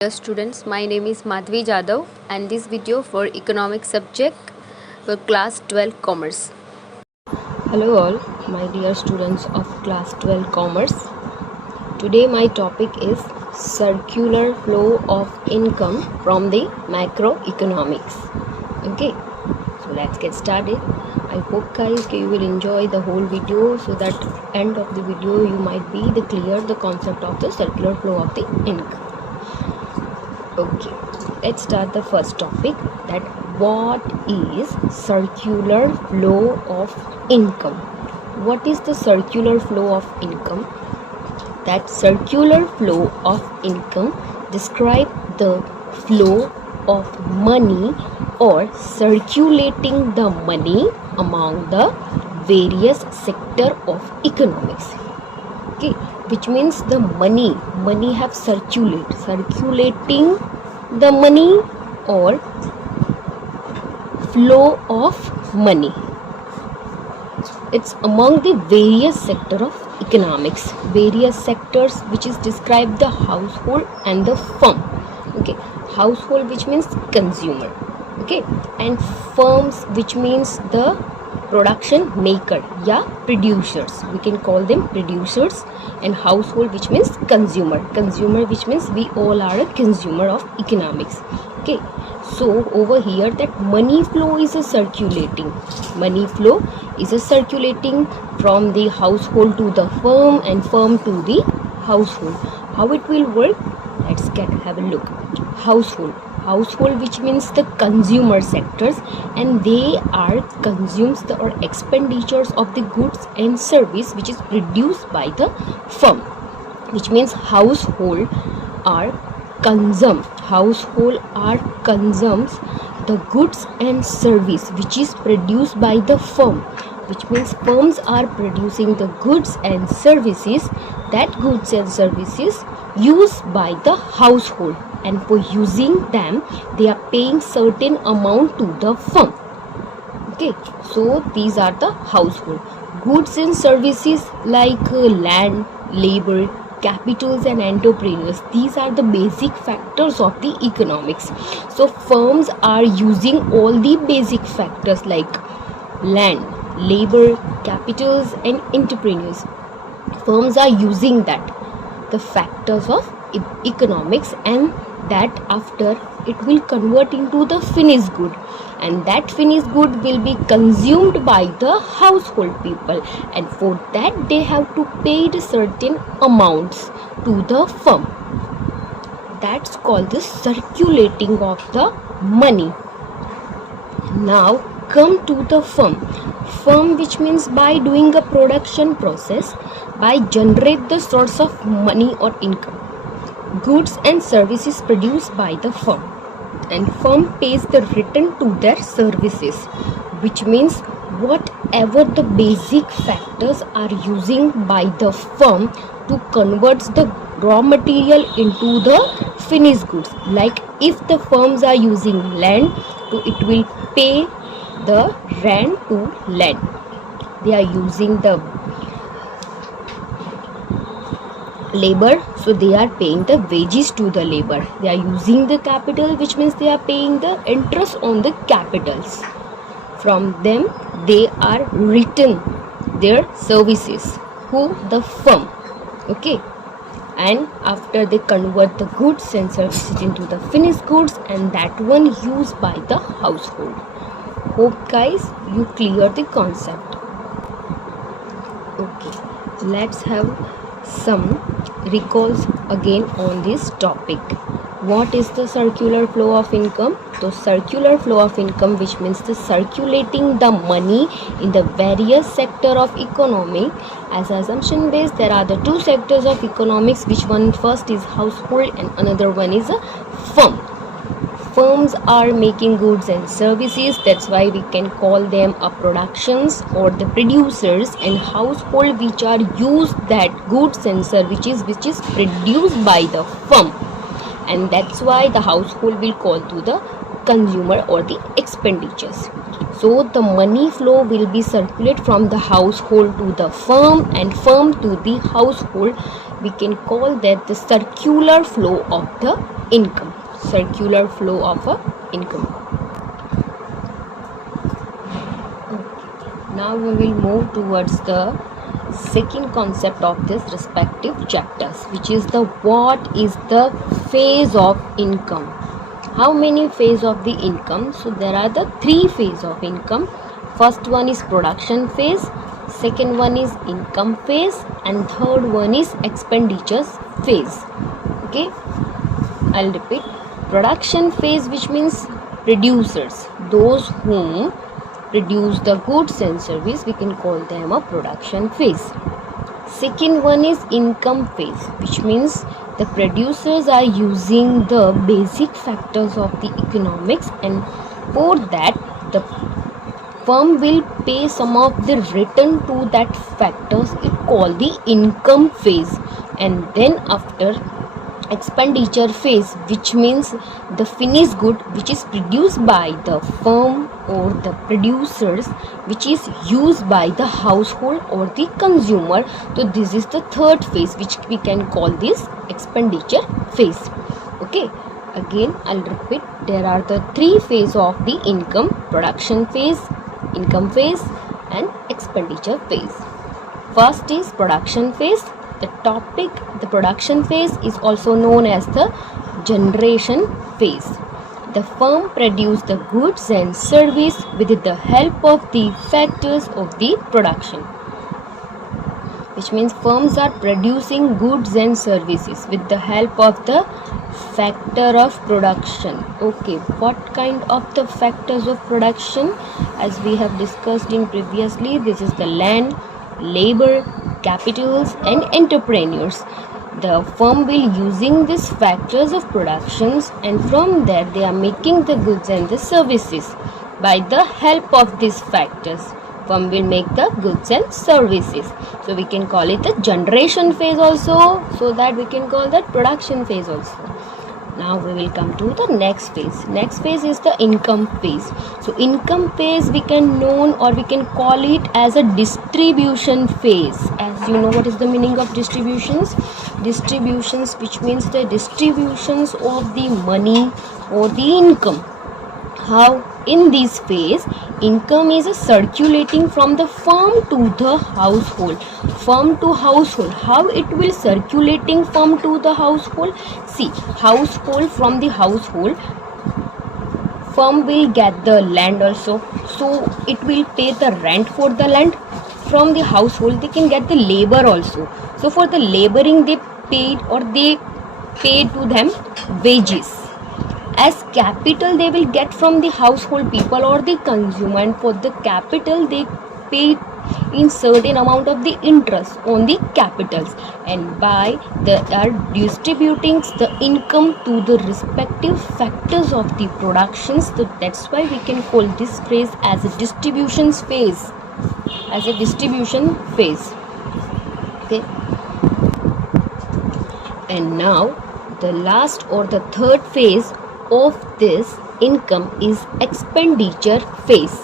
Dear students, my name is Madhvi Jadhav and this video for economic subject for class 12 commerce. Hello all my dear students of class 12 commerce. Today my topic is circular flow of income from the macroeconomics. Okay, so let's get started. I hope guys you will enjoy the whole video so that end of the video you might be clear the concept of the circular flow of the income. Okay, let's start the first topic, that what is circular flow of income. What is the circular flow of income? That circular flow of income describe the flow of money or circulating the money among the various sector of economics. Okay, which means the money have circulating the money or flow of money. It's among the various sector of economics, various sectors which is describe the household and the firm. Okay, household which means consumer, okay, and firms which means the production maker, producers, we can call them producers, and household which means consumer which means we all are a consumer of economics. Okay, so over here that money flow is a circulating from the household to the firm and firm to the household. How it will work, let's have a look. Household which means the consumer sectors, and they are consumes the or expenditures of the goods and service which is produced by the firm, which means household are consumes the goods and service which is produced by the firm, which means firms are producing the goods and services, that goods and services used by the household, and for using them they are paying certain amount to the firm. Okay, so these are the household goods and services like land, labor, capitals and entrepreneurs. These are the basic factors of the economics. So firms are using all the basic factors like land, labor, capitals and entrepreneurs. Firms are using that the factors of economics, and that after it will convert into the finished good, and that finished good will be consumed by the household people, and for that they have to pay the certain amounts to the firm. That's called the circulating of the money. Now come to the firm which means by doing a production process, by generate the source of money or income, goods and services produced by the firm, and firm pays the return to their services, which means whatever the basic factors are using by the firm to convert the raw material into the finished goods. Like if the firms are using land, so it will pay the rent to land. They are using the labor, so they are paying the wages to the labor. They are using the capital, which means they are paying the interest on the capitals. From them they are return their services who the firm. Okay, and after they convert the goods and services into the finished goods, and that one used by the household. Hope guys you clear the concept. Okay, let's have some recalls again on this topic. What is the circular flow of income? So circular flow of income, which means the circulating the money in the various sector of economy. As assumption based, there are the two sectors of economics, which one first is household and another one is a firm. Firms are making goods and services, that's why we can call them a productions or the producers, and household which are used that goods and services which is produced by the firm, and that's why the household will call to the consumer or the expenditures. So the money flow will be circulate from the household to the firm and firm to the household. We can call that the circular flow of the income, circular flow of a income. Now we will move towards the second concept of this respective chapters, which is the what is the phase of income. How many phase of the income? So there are the three phase of income. First one is production phase, second one is income phase, and third one is expenditures phase. Okay, I'll repeat. Production phase, which means producers, those who produce the goods and service, we can call them a production phase. Second one is income phase, which means the producers are using the basic factors of the economics, and for that the firm will pay some of the return to that factors, it called the income phase. And then after expenditure phase, which means the finished good which is produced by the firm or the producers, which is used by the household or the consumer. So this is the third phase, which we can call this expenditure phase. Okay, again I'll repeat, there are the three phases of the income: production phase, income phase, and expenditure phase. First is production phase. The production phase is also known as the generation phase. The firm produce the goods and service with the help of the factors of the production, which means firms are producing goods and services with the help of the factor of production. Okay, what kind of the factors of production? As we have discussed in previously, this is the land, labor, capitals, and entrepreneurs. The firm will using these factors of productions, and from there they are making the goods and the services. By the help of these factors, firm will make the goods and services. So we can call it the generation phase also, so that we can call that production phase also. Now we will come to the next phase. Next phase is the income phase. So income phase we can known, or we can call it as a distribution phase. As you know what is the meaning of distributions? Distributions, which means the distributions of the money or the income. How in this phase income is circulating from the firm to the household. Firm to household, how it will circulating firm to the household? See, household, from the household firm will get the land also, so it will pay the rent for the land. From the household they can get the labor also, so for the laboring they paid, or they pay to them wages. As capital they will get from the household people or the consumer, and for the capital they pay in certain amount of the interest on the capitals, and by they are distributing the income to the respective factors of the productions. So that's why we can call this phase as a distribution phase, as a distribution phase. Okay, and now the last or the third phase of this income is expenditure phase.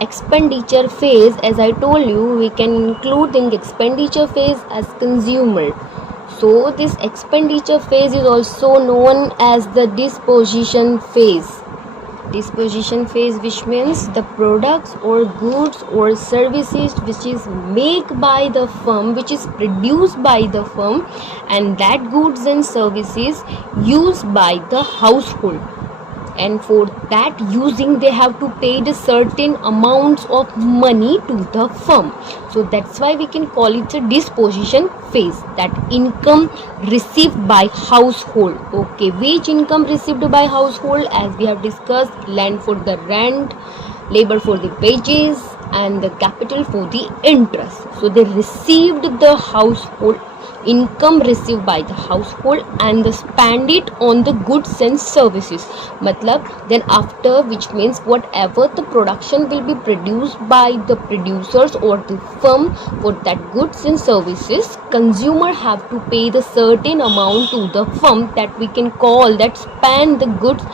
Expenditure phase, as I told you, we can include in expenditure phase as consumer. So this expenditure phase is also known as the disposition phase. Disposition phase, which means the products or goods or services which is made by the firm, which is produced by the firm, and that goods and services used by the household, and for that using they have to pay the certain amounts of money to the firm. So that's why we can call it a disposition phase, that income received by household. Okay, which income received by household? As we have discussed, land for the rent, labor for the wages, and the capital for the interest. So they received the household income received by the household and they spend it on the goods and services. Matlab, then after, which means whatever the production will be produced by the producers or the firm for that goods and services, consumer have to pay the certain amount to the firm, that we can call that spend the goods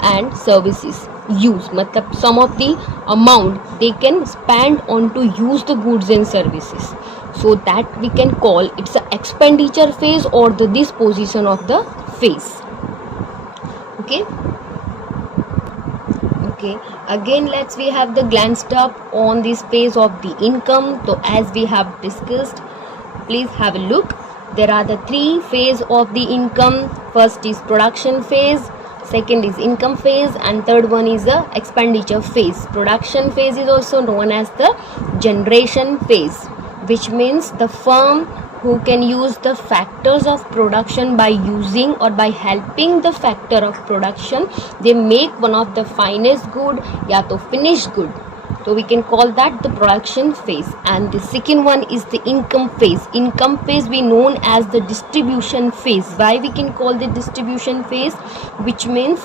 and services use. Matlab, some of the amount they can spend on to use the goods and services. So that we can call it's a expenditure phase or the disposition of the phase. Okay. Okay, again we have the glanced up on this phase of the income. So as we have discussed, please have a look. There are the three phase of the income. First is production phase, second is income phase, and third one is the expenditure phase. Production phase is also known as the generation phase, which means the firm who can use the factors of production by using or by helping the factor of production, they make one of the finest good या तो finished good. So we can call that the production phase. And the second one is the income phase. Income phase we known as the distribution phase. Why we can call the distribution phase? Which means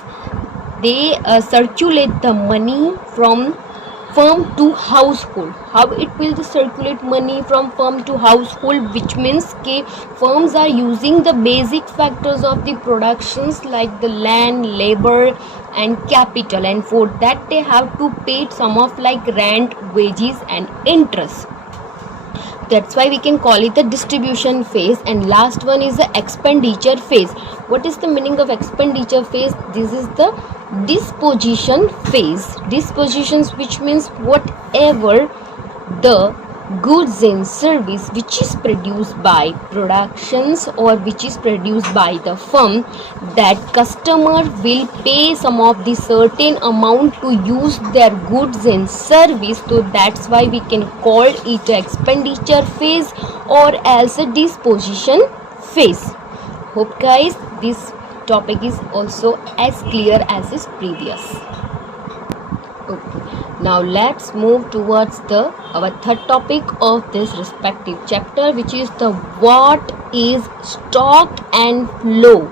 they circulate the money from firm to household. How it will circulate money from firm to household? Which means कि firms are using the basic factors of the productions like the land, labor and capital, and for that they have to pay some of like rent, wages and interest. That's why we can call it the distribution phase. And last one is the expenditure phase. What is the meaning of expenditure phase? This is the disposition phase. Dispositions, which means whatever the goods and service which is produced by productions or which is produced by the firm, that customer will pay some of the certain amount to use their goods and service. So that's why we can call it a expenditure phase or as a disposition phase. Hope guys this topic is also as clear as is previous. Okay, now let's move towards our third topic of this respective chapter, which is the what is stock and flow.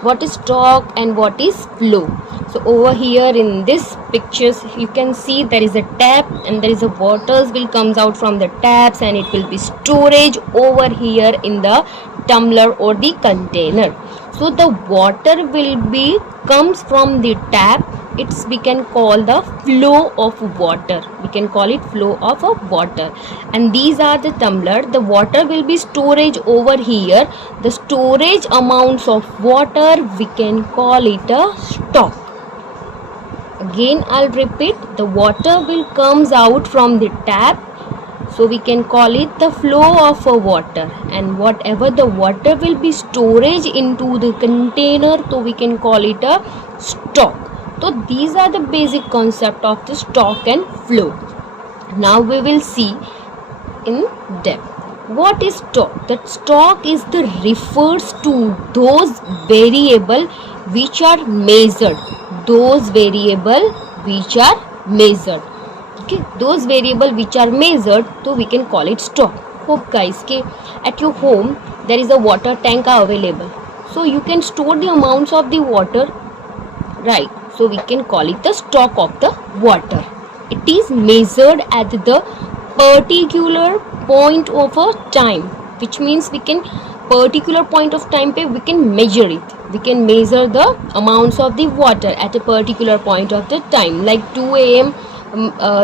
What is stock and what is flow? So over here in this pictures you can see there is a tap and there is a waters will comes out from the taps, and it will be storage over here in the tumbler or the container. So the water will be comes from the tap. It's we can call the flow of water. We can call it flow of water. And these are the tumbler. The water will be storage over here. The storage amounts of water we can call it a stock. Again I'll repeat, the water will comes out from the tap, so we can call it the flow of water, and whatever the water will be storage into the container, so we can call it a stock. So these are the basic concept of the stock and flow. Now we will see in depth. What is stock? That stock is the refers to those variable which are measured. Those variable which are measured. Okay, those variable which are measured, so we can call it stock. Hope guys ke at your home there is a water tank available, so you can store the amounts of the water, right? So we can call it the stock of the water. It is measured at the particular point of a time, which means we can particular point of time pe we can measure it. We can measure the amounts of the water at a particular point of the time, like 2 a.m.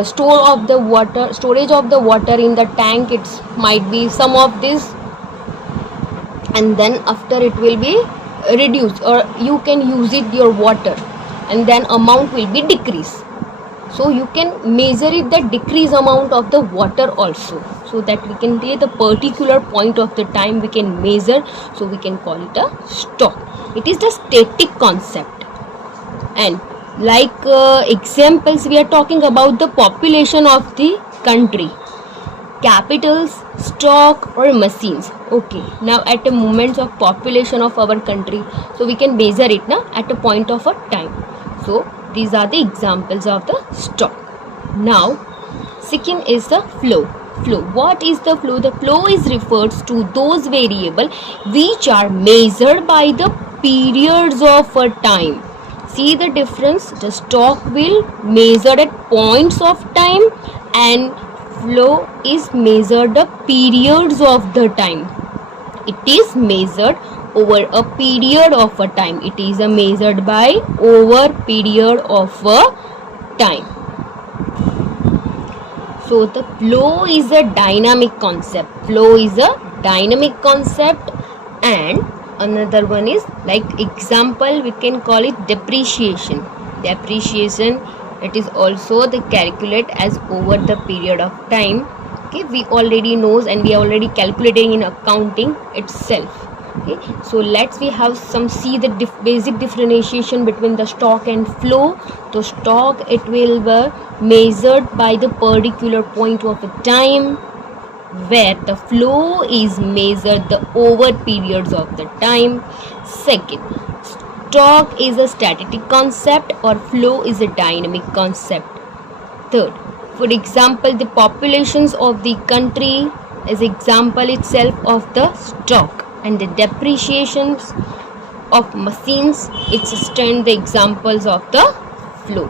Storage of the water in the tank, it might be some of this, and then after it will be reduced, or you can use it your water and then amount will be decreased. So you can measure it the decrease amount of the water also, so that we can take the particular point of the time we can measure, so we can call it a stock. It is the static concept. And like examples, we are talking about the population of the country, capitals, stock or machines. Okay, now at a moment of population of our country, so we can measure it now at a point of a time. So these are the examples of the stock. Now second is the flow. What is the flow? The flow is refers to those variable which are measured by the periods of a time. See the difference? The stock will measure at points of time, and flow is measured the periods of the time. It is measured over a period of a time. It is measured by over period of a time. So the flow is a dynamic concept. Flow is a dynamic concept, and Another one is, like example, we can call it depreciation. Depreciation, it is also the calculate as over the period of time. Okay, we already knows and we are already calculating in accounting itself. Okay, so let's we have some see the basic differentiation between the stock and flow. So stock, it will be measured by the particular point of time, where the flow is measured the over periods of the time. Second, stock is a static concept or flow is a dynamic concept. Third, for example, the populations of the country is example itself of the stock, and the depreciations of machines, it's stand the examples of the flow.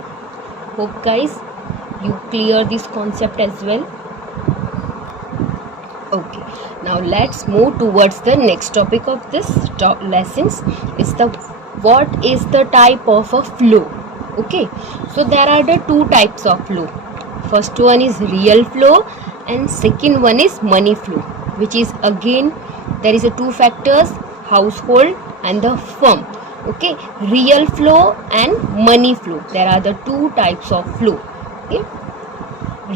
Hope guys you clear this concept as well. Okay, now let's move towards the next topic of this lessons is the what is the type of a flow. Okay, so there are the two types of flow. First one is real flow and second one is money flow, which is again there is a two factors, household and the firm. Okay, real flow and money flow, there are the two types of flow. Okay,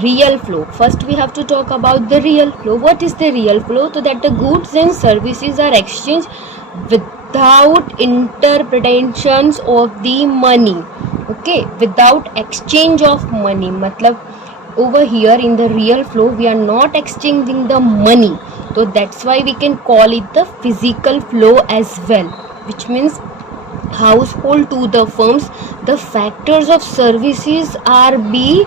real flow, first we have to talk about the real flow. What is the real flow? So that the goods and services are exchanged without interpretations of the money. Okay, without exchange of money, matlab over here in the real flow we are not exchanging the money, so that's why we can call it the physical flow as well, which means household to the firms, the factors of services are be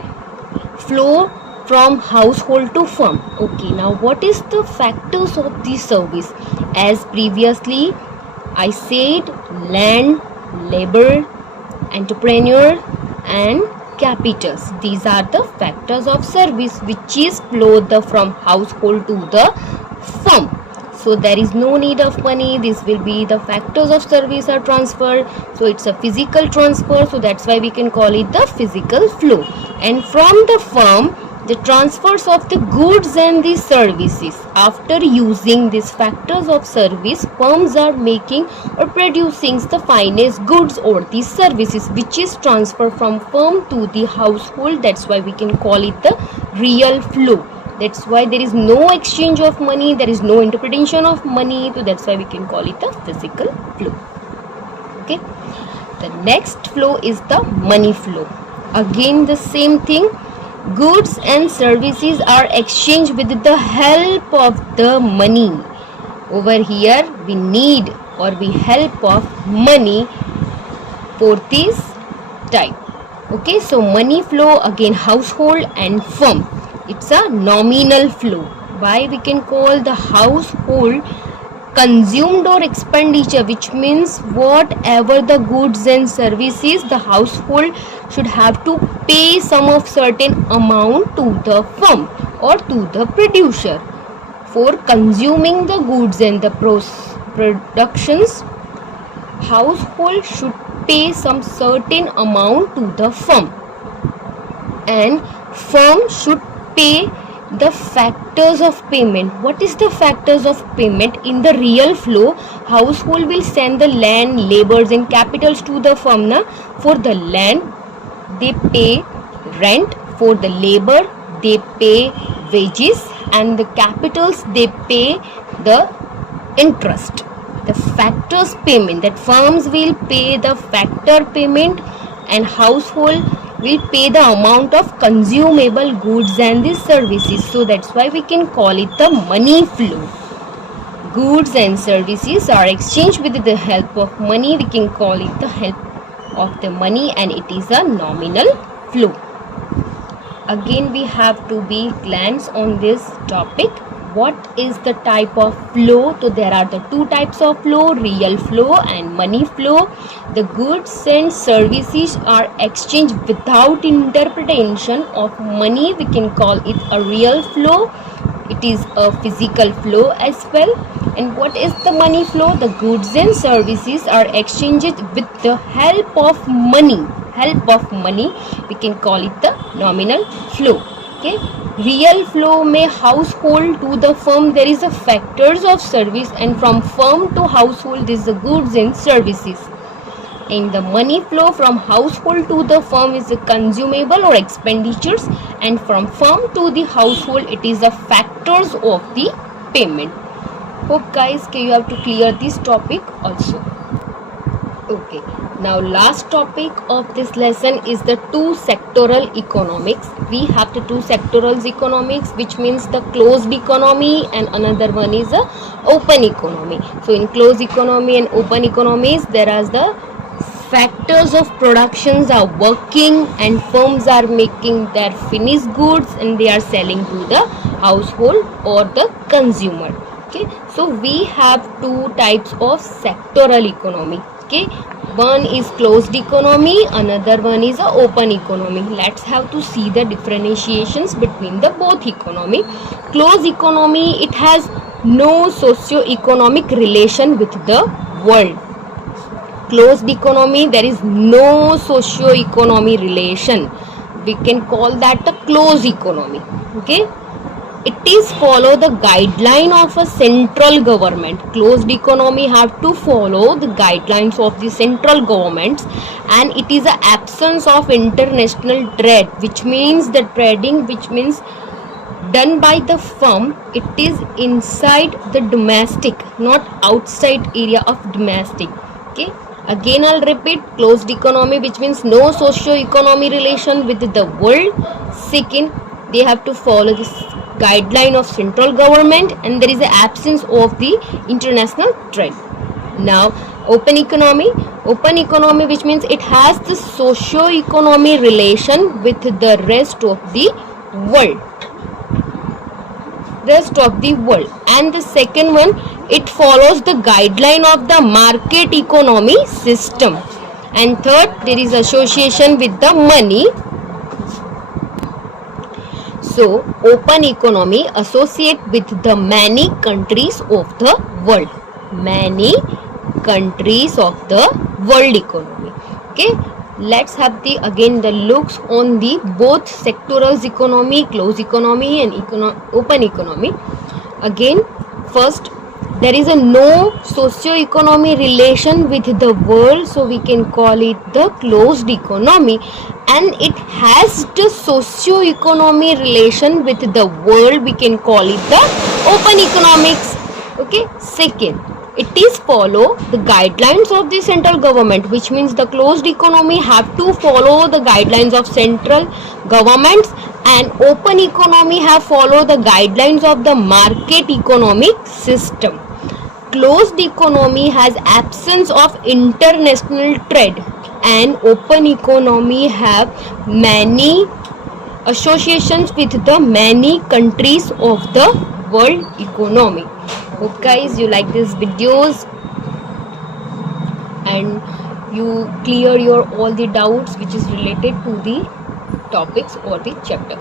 flow from household to firm. Okay, now what is the factors of the service? As previously I said, land, labor, entrepreneur and capitals, these are the factors of service which is flow the from household to the firm. So there is no need of money, this will be the factors of service are transferred, so it's a physical transfer, so that's why we can call it the physical flow. And from the firm, the transfers of the goods and the services. After using these factors of service, firms are making or producing the finest goods or the services which is transferred from firm to the household. That's why we can call it the real flow. That's why there is no exchange of money, there is no interpretation of money, so that's why we can call it a physical flow. Okay, the next flow is the money flow. Again the same thing, goods and services are exchanged with the help of the money. Over here we need or we help of money for this type. Okay, so money flow, again household and firm, it's a nominal flow. Why we can call the household consumed or expenditure, which means whatever the goods and services, the household should have to pay some of certain amount to the firm or to the producer for consuming the goods and the productions. Household should pay some certain amount to the firm and firm should pay the factors of payment. What is the factors of payment? In the real flow, household will send the land, labors and capitals to the firm. For the land they pay rent, for the labor they pay wages, and the capitals they pay the interest. The factors payment, that firms will pay the factor payment and household will pay the amount of consumable goods and the services. So that's why we can call it the money flow. Goods and services are exchanged with the help of money. We can call it the help of the money and it is a nominal flow. Again we have to be glance on this topic. What is the type of flow? So there are the two types of flow, real flow and money flow. The goods and services are exchanged without interpretation of money. We can call it a real flow. It is a physical flow as well. And what is the money flow? The goods and services are exchanged with the help of money. We can call it the nominal flow. Okay. Real flow may household to the firm, there is a factors of service, and from firm to household this is the goods and services. And the money flow from household to the firm is the consumable or expenditures, and from firm to the household it is the factors of the payment. Hope guys you have to clear this topic also. Okay, now last topic of this lesson is the two sectoral economics. We have the two sectoral economics, which means the closed economy, and another one is the open economy. So in closed economy and open economies there are the factors of productions are working, and firms are making their finished goods and they are selling to the household or the consumer. Okay, so we have two types of sectoral economy. Okay, one is closed economy, another one is a open economy. Let's have to see the differentiations between the both economy. Closed economy, it has no socio-economic relation with the world. Closed economy, there is no socio-economic relation. We can call that a closed economy. Okay, it is follow the guideline of a central government. Closed economy have to follow the guidelines of the central governments, and it is a absence of international trade, which means the trading which means done by the firm, it is inside the domestic, not outside area of domestic. Okay, again I'll repeat, closed economy which means no socio-economic relation with the world. Second, they have to follow this guideline of central government, and there is an absence of the international trade. Now open economy which means it has the socio-economic relation with the rest of the world. And the second one, it follows the guideline of the market economy system. And third, there is association with the money. So open economy associate with the many countries of the world. Many countries of the world economy. Okay, let's have the again the looks on the both sectoral economy, closed economy and open economy. Again, first, there is a no socio-economic relation with the world, so we can call it the closed economy, and it has the socio-economic relation with the world, we can call it the open economics. Okay, second, it is follow the guidelines of the central government, which means the closed economy have to follow the guidelines of central governments, and open economy have follow the guidelines of the market economic system. Closed economy has absence of international trade, and open economy have many associations with the many countries of the world economy. Hope guys you like these videos and you clear your all the doubts which is related to the topics or the chapter.